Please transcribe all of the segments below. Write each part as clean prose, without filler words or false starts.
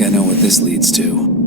think I know what this leads to.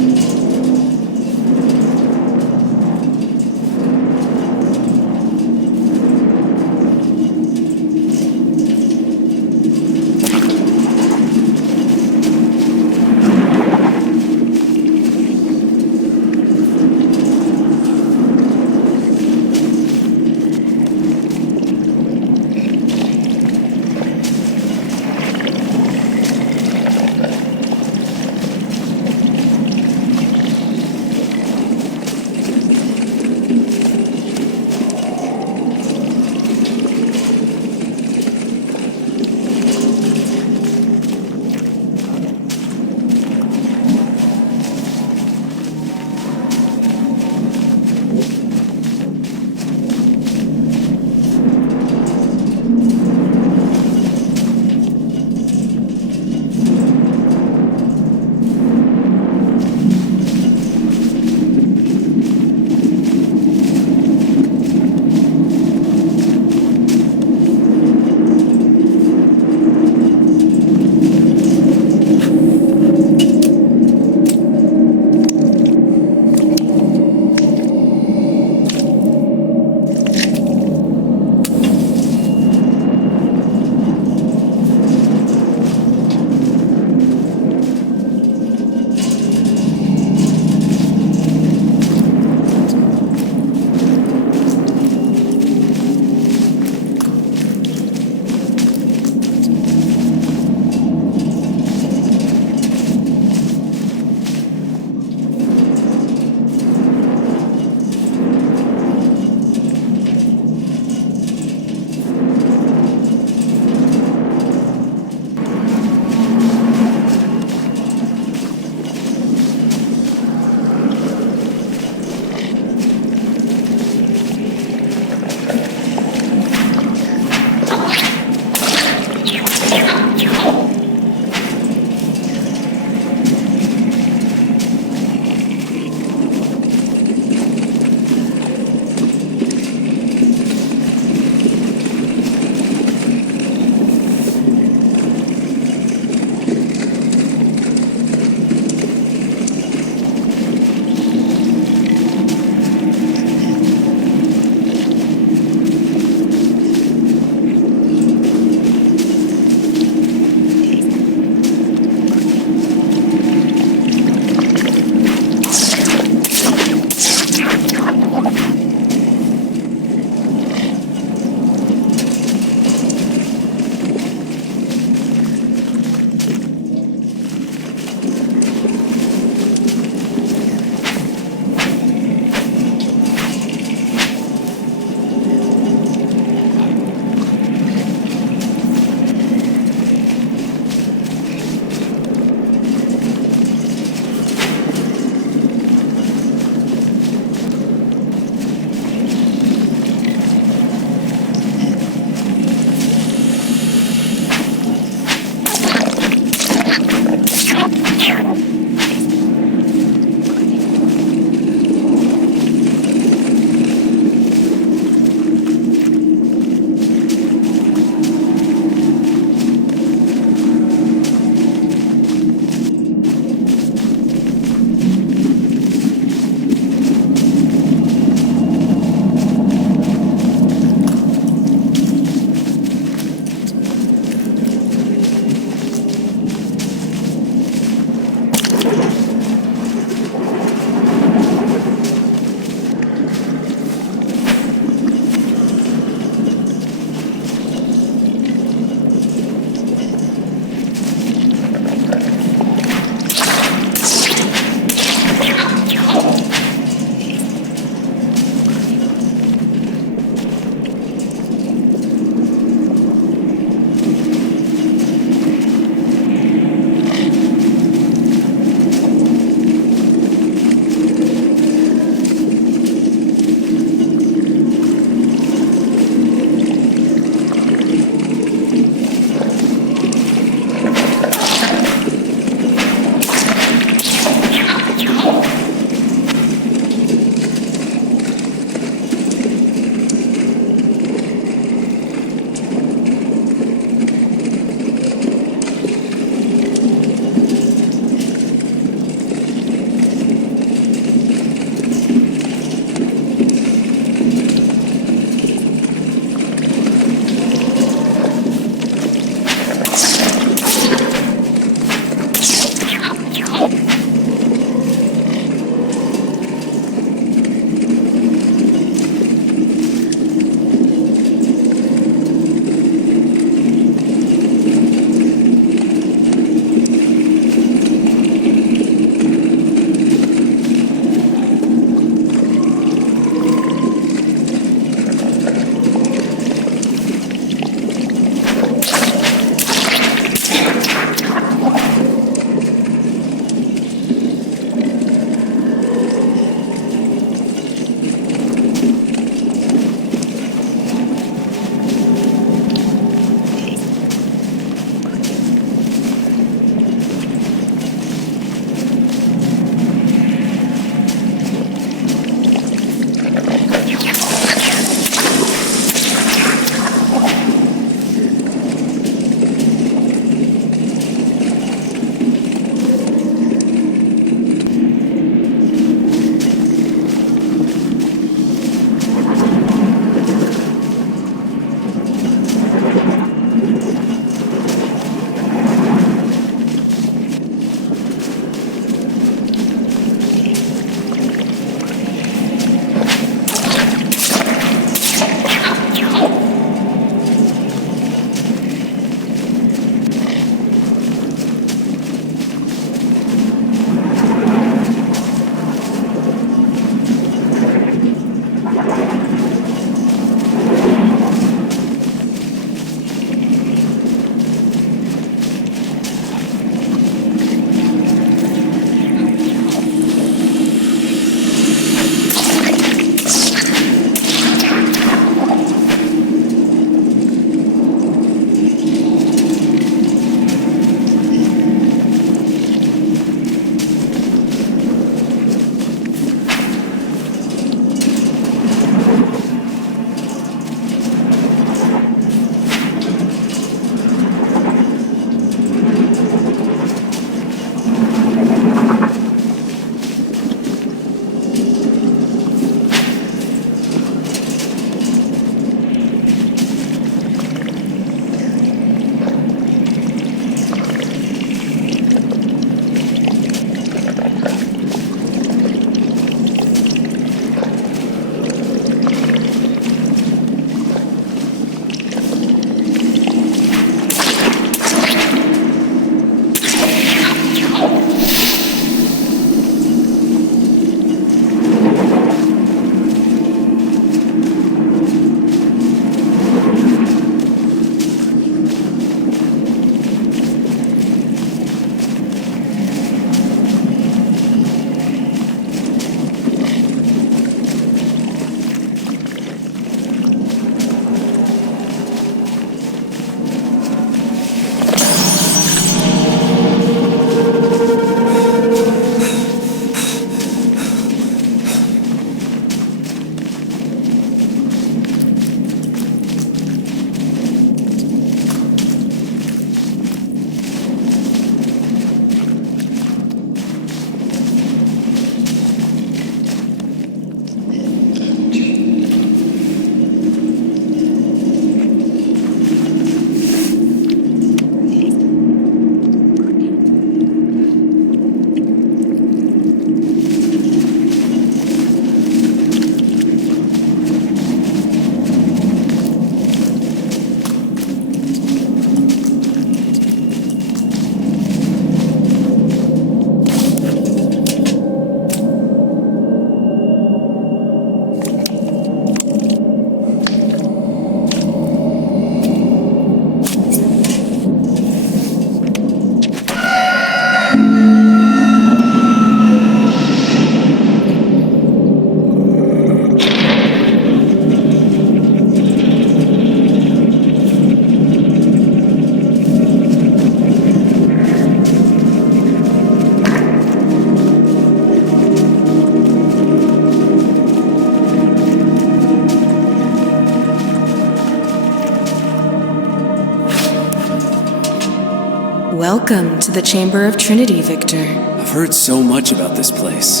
Welcome to the Chamber of Trinity, Victor. I've heard so much about this place.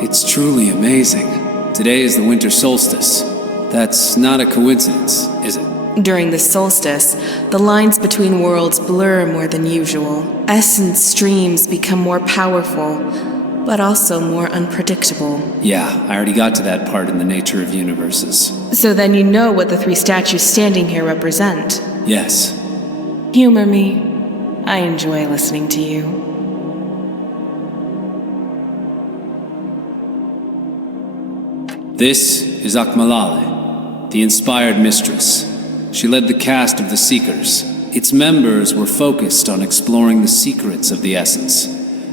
It's truly amazing. Today is the winter solstice. That's not a coincidence, is it? During the solstice, the lines between worlds blur more than usual. Essence streams become more powerful, but also more unpredictable. Yeah, I already got to that part in the nature of universes. So then you know what the three statues standing here represent. Yes. Humor me. I enjoy listening to you. This is Akmalale, the inspired mistress. She led the caste of the Seekers. Its members were focused on exploring the secrets of the essence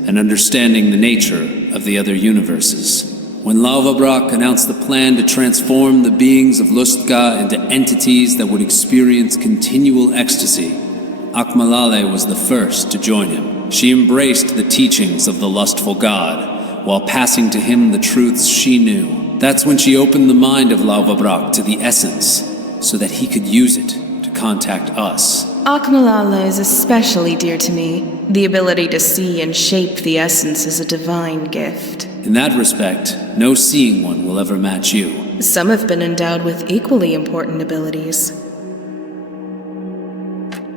and understanding the nature of the other universes. When Lauvabrak announced the plan to transform the beings of Lustga into entities that would experience continual ecstasy, Akmalale was the first to join him. She embraced the teachings of the lustful god, while passing to him the truths she knew. That's when she opened the mind of Lauvabrak to the essence, so that he could use it to contact us. Akmalale is especially dear to me. The ability to see and shape the essence is a divine gift. In that respect, no seeing one will ever match you. Some have been endowed with equally important abilities.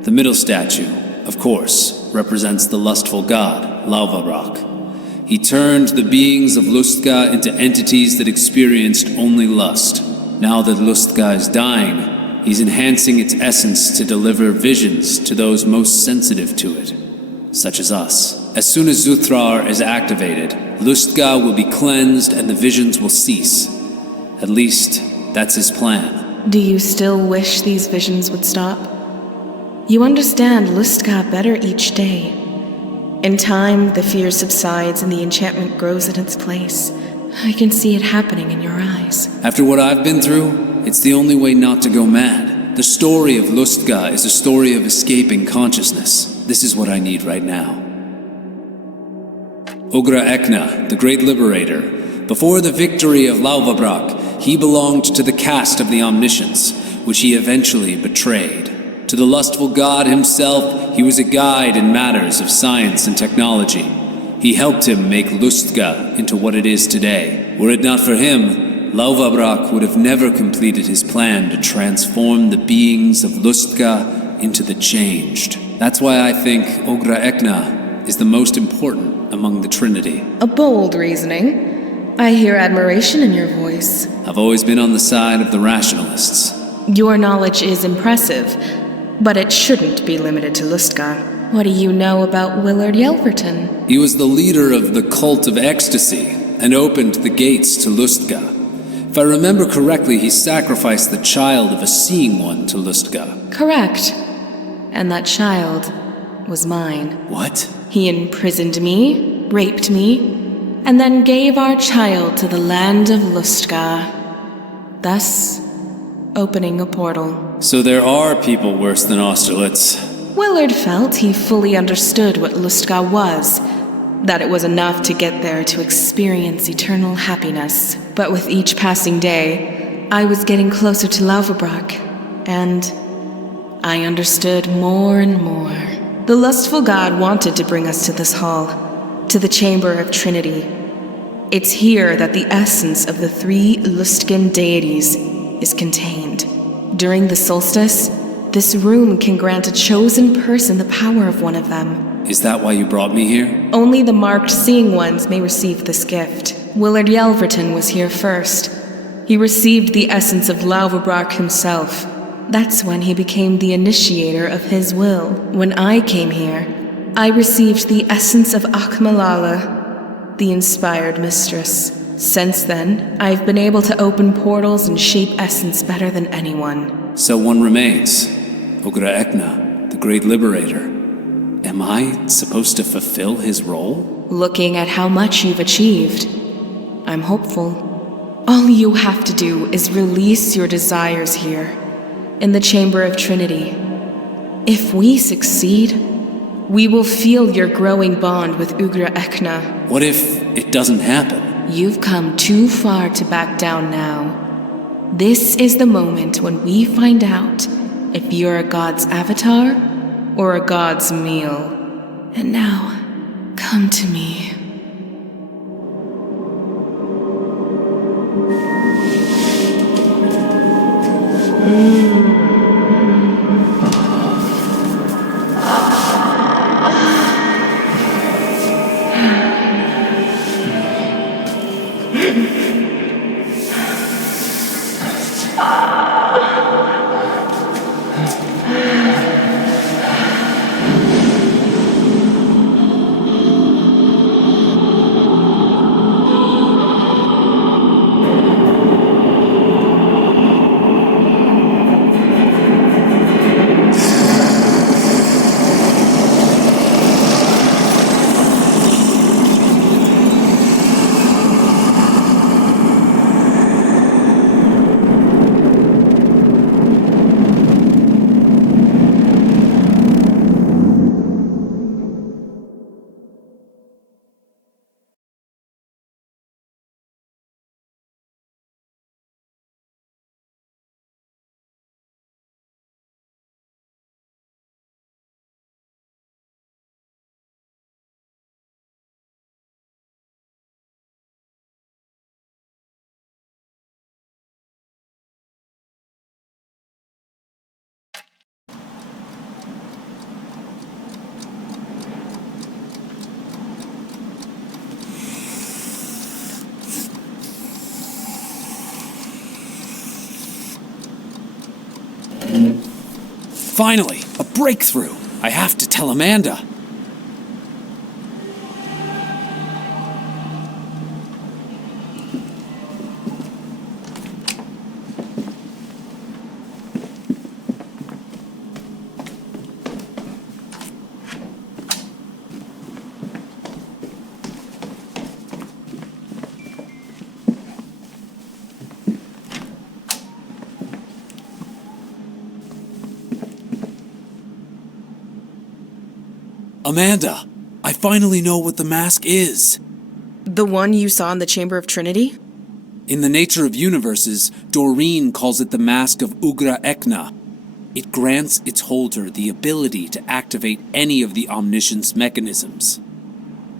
The middle statue, of course, represents the lustful god, Lauvabrak. He turned the beings of Lustga into entities that experienced only lust. Now that Lustga is dying, he's enhancing its essence to deliver visions to those most sensitive to it, such as us. As soon as Zuthrar is activated, Lustga will be cleansed and the visions will cease. At least, that's his plan. Do you still wish these visions would stop? You understand Lustga better each day. In time, the fear subsides and the enchantment grows in its place. I can see it happening in your eyes. After what I've been through, it's the only way not to go mad. The story of Lustga is a story of escaping consciousness. This is what I need right now. Ugra Ekna, the great liberator. Before the victory of Lauvabrak, he belonged to the caste of the Omniscience, which he eventually betrayed. To the lustful god himself, he was a guide in matters of science and technology. He helped him make Lustga into what it is today. Were it not for him, Lauvabrak would have never completed his plan to transform the beings of Lustga into the changed. That's why I think Ugra Ekna is the most important among the Trinity. A bold reasoning. I hear admiration in your voice. I've always been on the side of the rationalists. Your knowledge is impressive, but it shouldn't be limited to Lustga. What do you know about Willard Yelverton? He was the leader of the cult of ecstasy and opened the gates to Lustga. If I remember correctly, he sacrificed the child of a seeing one to Lustga. Correct. And that child was mine. What? He imprisoned me, raped me, and then gave our child to the land of Lustga, thus opening a portal. So there are people worse than Austerlitz. Willard felt he fully understood what Lustga was, that it was enough to get there to experience eternal happiness. But with each passing day, I was getting closer to Lauvabrak, and I understood more and more. The lustful god wanted to bring us to this hall, to the Chamber of Trinity. It's here that the essence of the three Lustgan deities is contained. During the solstice, this room can grant a chosen person the power of one of them. Is that why you brought me here? Only the marked seeing ones may receive this gift. Willard Yelverton was here first. He received the essence of Lauvabrak himself. That's when he became the initiator of his will. When I came here, I received the essence of Akmalale, the inspired mistress. Since then, I've been able to open portals and shape essence better than anyone. So one remains, Ugra Ekna, the great liberator. Am I supposed to fulfill his role? Looking at how much you've achieved, I'm hopeful. All you have to do is release your desires here, in the Chamber of Trinity. If we succeed, we will feel your growing bond with Ugra Ekna. What if it doesn't happen? You've come too far to back down now. This is the moment when we find out if you're a god's avatar or a god's meal. And now, come to me. Finally, a breakthrough. I have to tell Amanda. Amanda, I finally know what the mask is. The one you saw in the Chamber of Trinity? In the Nature of Universes, Doreen calls it the Mask of Ugra Ekna. It grants its holder the ability to activate any of the omniscience mechanisms.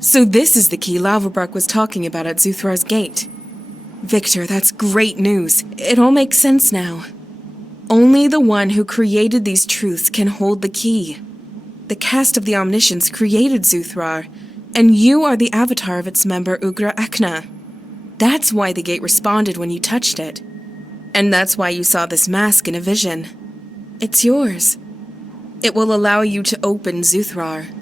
So this is the key Lauverbach was talking about at Zuthrar's gate. Victor, that's great news. It all makes sense now. Only the one who created these truths can hold the key. The cast of the Omniscience created Zuthrar, and you are the avatar of its member Ugra Ekna. That's why the gate responded when you touched it. And that's why you saw this mask in a vision. It's yours. It will allow you to open Zuthrar.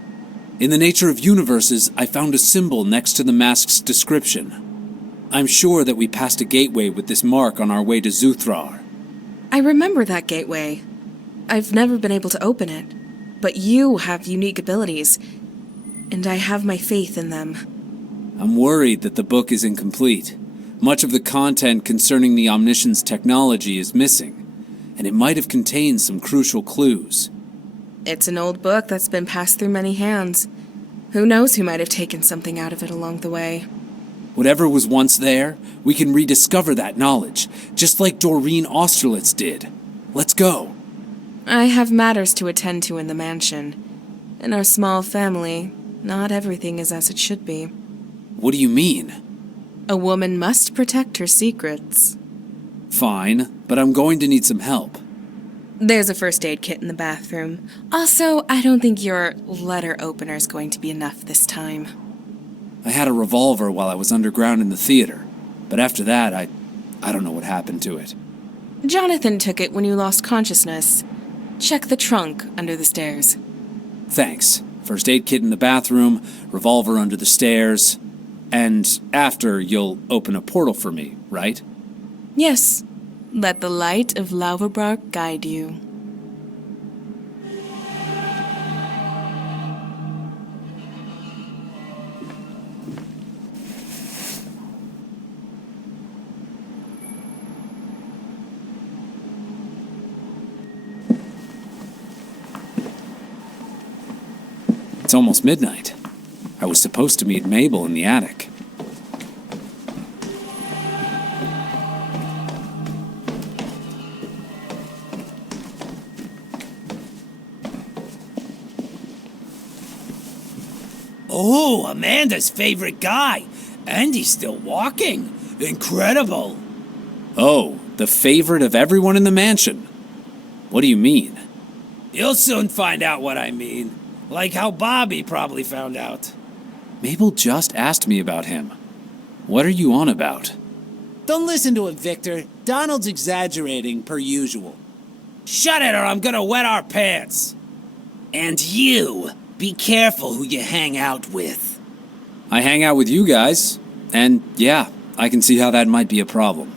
In the Nature of Universes, I found a symbol next to the mask's description. I'm sure that we passed a gateway with this mark on our way to Zuthrar. I remember that gateway. I've never been able to open it. But you have unique abilities, and I have my faith in them. I'm worried that the book is incomplete. Much of the content concerning the Omniscience technology is missing, and it might have contained some crucial clues. It's an old book that's been passed through many hands. Who knows who might have taken something out of it along the way. Whatever was once there, we can rediscover that knowledge, just like Doreen Austerlitz did. Let's go. I have matters to attend to in the mansion. In our small family, not everything is as it should be. What do you mean? A woman must protect her secrets. Fine, but I'm going to need some help. There's a first aid kit in the bathroom. Also, I don't think your letter opener's going to be enough this time. I had a revolver while I was underground in the theater, but after that, I don't know what happened to it. Jonathan took it when you lost consciousness. Check the trunk under the stairs. Thanks. First aid kit in the bathroom, revolver under the stairs, and after you'll open a portal for me, right? Yes. Let the light of Lauverbach guide you. It's almost midnight. I was supposed to meet Mabel in the attic. Oh, Amanda's favorite guy. And he's still walking. Incredible. Oh, the favorite of everyone in the mansion. What do you mean? You'll soon find out what I mean. Like how Bobby probably found out. Mabel just asked me about him. What are you on about? Don't listen to him, Victor. Donald's exaggerating, per usual. Shut it or I'm gonna wet our pants. And you, be careful who you hang out with. I hang out with you guys, and yeah, I can see how that might be a problem.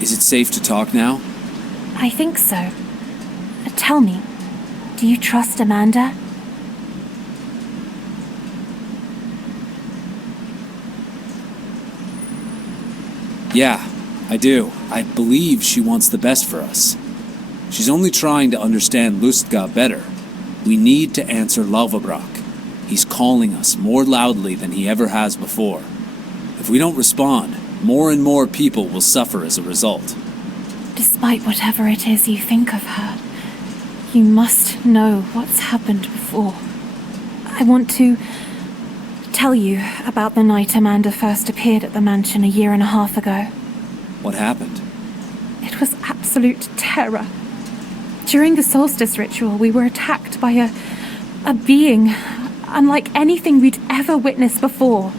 Is it safe to talk now? I think so. Tell me, do you trust Amanda? Yeah, I do. I believe she wants the best for us. She's only trying to understand Lustga better. We need to answer Lavabrak. He's calling us more loudly than he ever has before. If we don't respond, more and more people will suffer as a result. Despite whatever it is you think of her, you must know what's happened before. I want to tell you about the night Amanda first appeared at the mansion a year and a half ago. What happened? It was absolute terror. During the solstice ritual, we were attacked by a being unlike anything we'd ever witnessed before.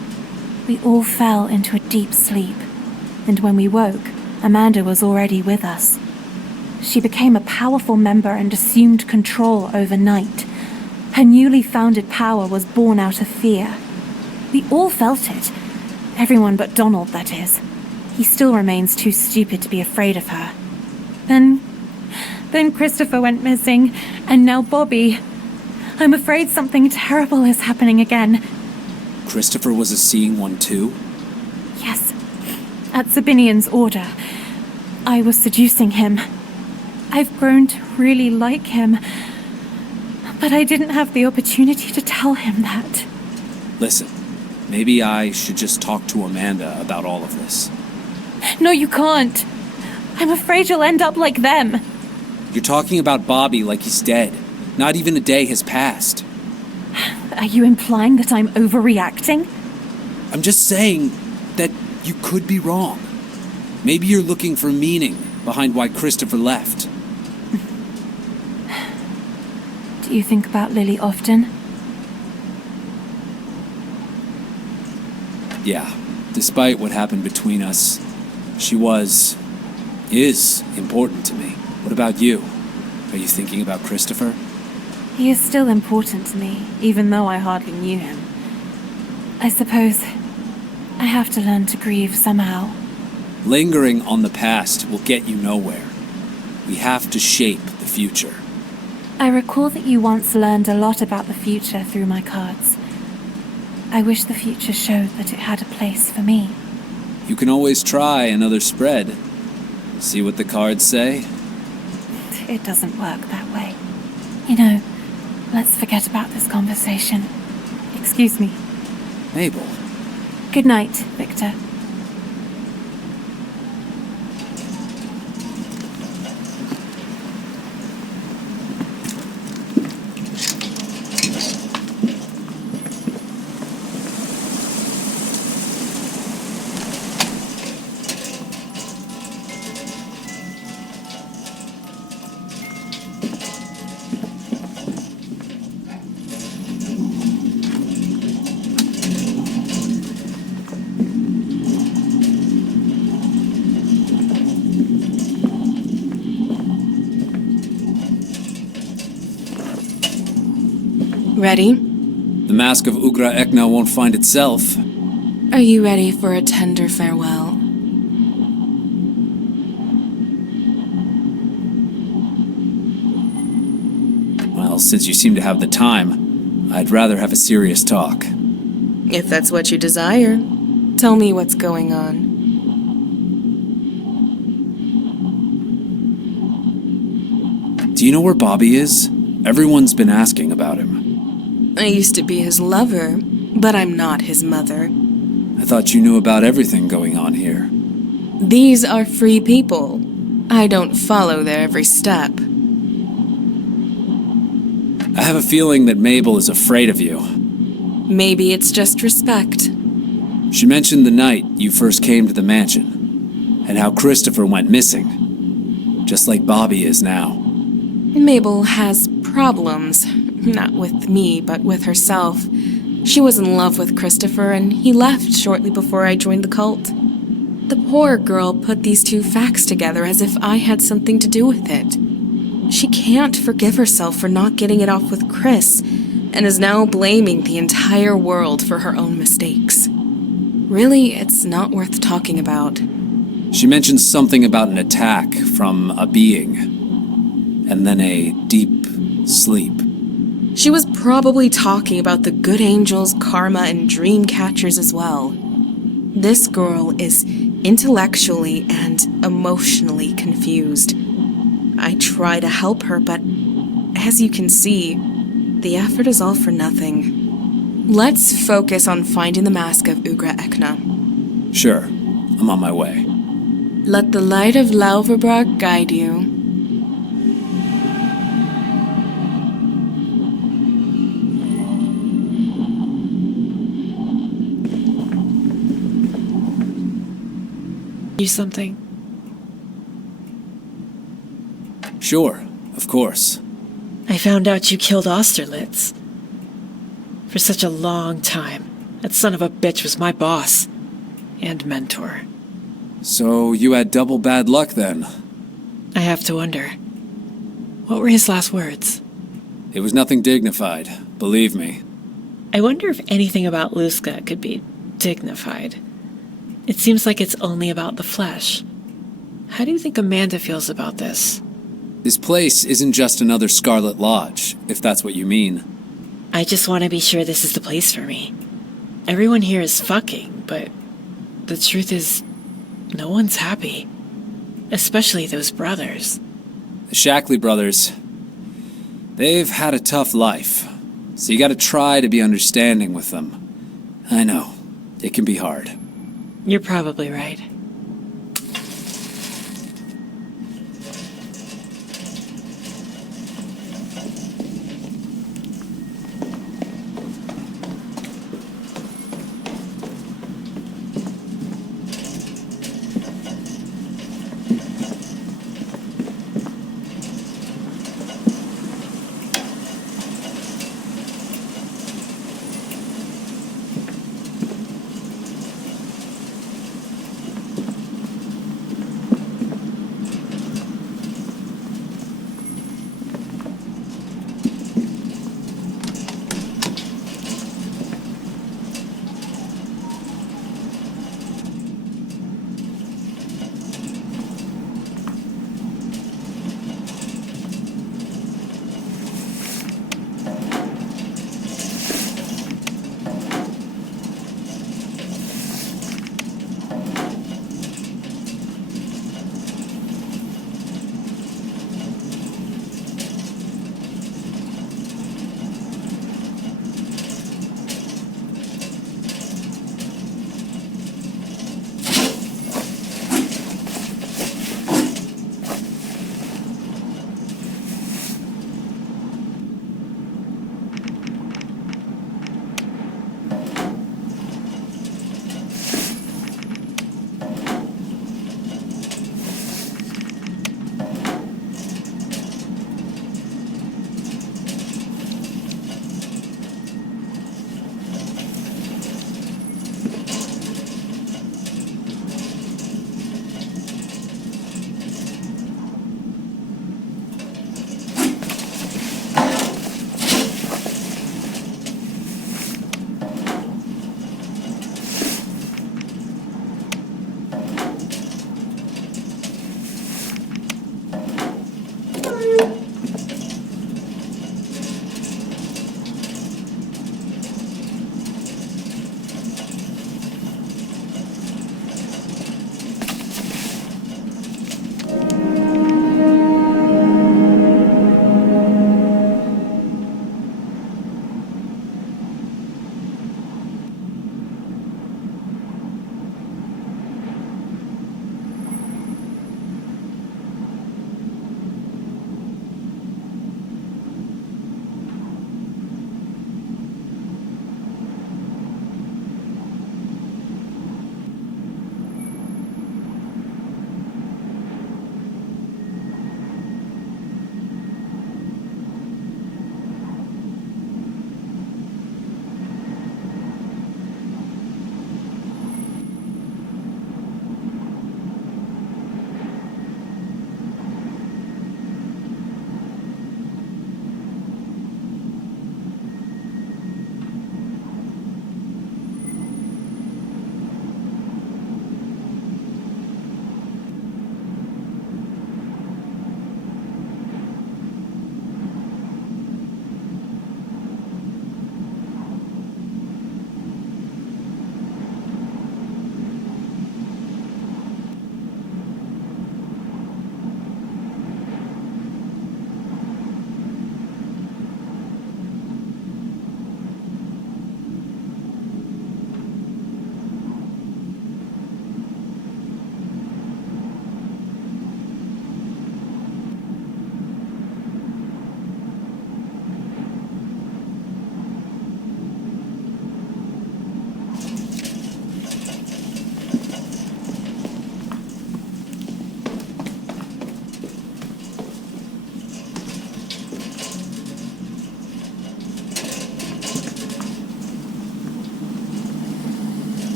We all fell into a deep sleep, and when we woke, Amanda was already with us. She became a powerful member and assumed control overnight. Her newly founded power was born out of fear. We all felt it. Everyone but Donald, that is. He still remains too stupid to be afraid of her. Then Christopher went missing, and now Bobby. I'm afraid something terrible is happening again. Christopher was a seeing one too? Yes. At Sabinian's order. I was seducing him. I've grown to really like him, but I didn't have the opportunity to tell him that. Listen, maybe I should just talk to Amanda about all of this. No, you can't. I'm afraid you'll end up like them. You're talking about Bobby like he's dead. Not even a day has passed. Are you implying that I'm overreacting? I'm just saying that you could be wrong. Maybe you're looking for meaning behind why Christopher left. Do you think about Lily often? Yeah, despite what happened between us, she is important to me. What about you? Are you thinking about Christopher? He is still important to me, even though I hardly knew him. I suppose I have to learn to grieve somehow. Lingering on the past will get you nowhere. We have to shape the future. I recall that you once learned a lot about the future through my cards. I wish the future showed that it had a place for me. You can always try another spread. See what the cards say? It doesn't work that way. You know, let's forget about this conversation. Excuse me. Mabel. Good night, Victor. Ready? The mask of Ugra Ekna won't find itself. Are you ready for a tender farewell? Well, since you seem to have the time, I'd rather have a serious talk. If that's what you desire, tell me what's going on. Do you know where Bobby is? Everyone's been asking about him. I used to be his lover, but I'm not his mother. I thought you knew about everything going on here. These are free people. I don't follow their every step. I have a feeling that Mabel is afraid of you. Maybe it's just respect. She mentioned the night you first came to the mansion, and how Christopher went missing, just like Bobby is now. Mabel has problems. Not with me, but with herself. She was in love with Christopher, and he left shortly before I joined the cult. The poor girl put these two facts together as if I had something to do with it. She can't forgive herself for not getting it off with Chris, and is now blaming the entire world for her own mistakes. Really, it's not worth talking about. She mentioned something about an attack from a being, and then a deep sleep. She was probably talking about the good angels, karma, and dream catchers as well. This girl is intellectually and emotionally confused. I try to help her, but as you can see, the effort is all for nothing. Let's focus on finding the mask of Ugra Ekna. Sure, I'm on my way. Let the light of Lauverbrock guide you. You something? Sure, of course. I found out you killed Austerlitz. For such a long time, that son of a bitch was my boss and mentor. So you had double bad luck then? I have to wonder. What were his last words? It was nothing dignified, believe me. I wonder if anything about Luska could be dignified. It seems like it's only about the flesh. How do you think Amanda feels about this? This place isn't just another Scarlet Lodge, if that's what you mean. I just want to be sure this is the place for me. Everyone here is fucking, but the truth is, no one's happy. Especially those brothers. The Shackley brothers, they've had a tough life, so you gotta try to be understanding with them. I know, it can be hard. You're probably right.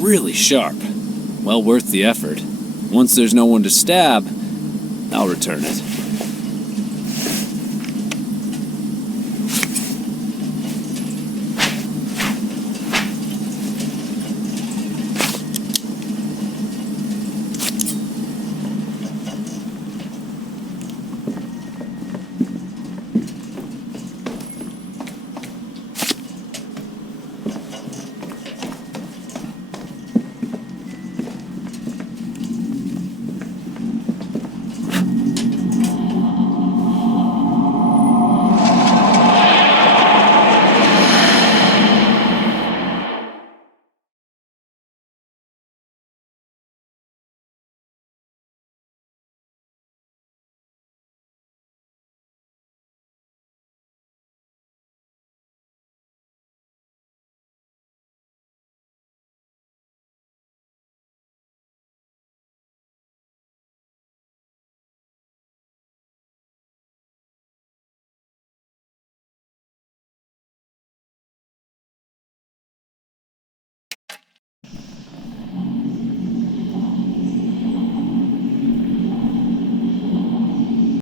Really sharp. Well worth the effort. Once there's no one to stab, I'll return it.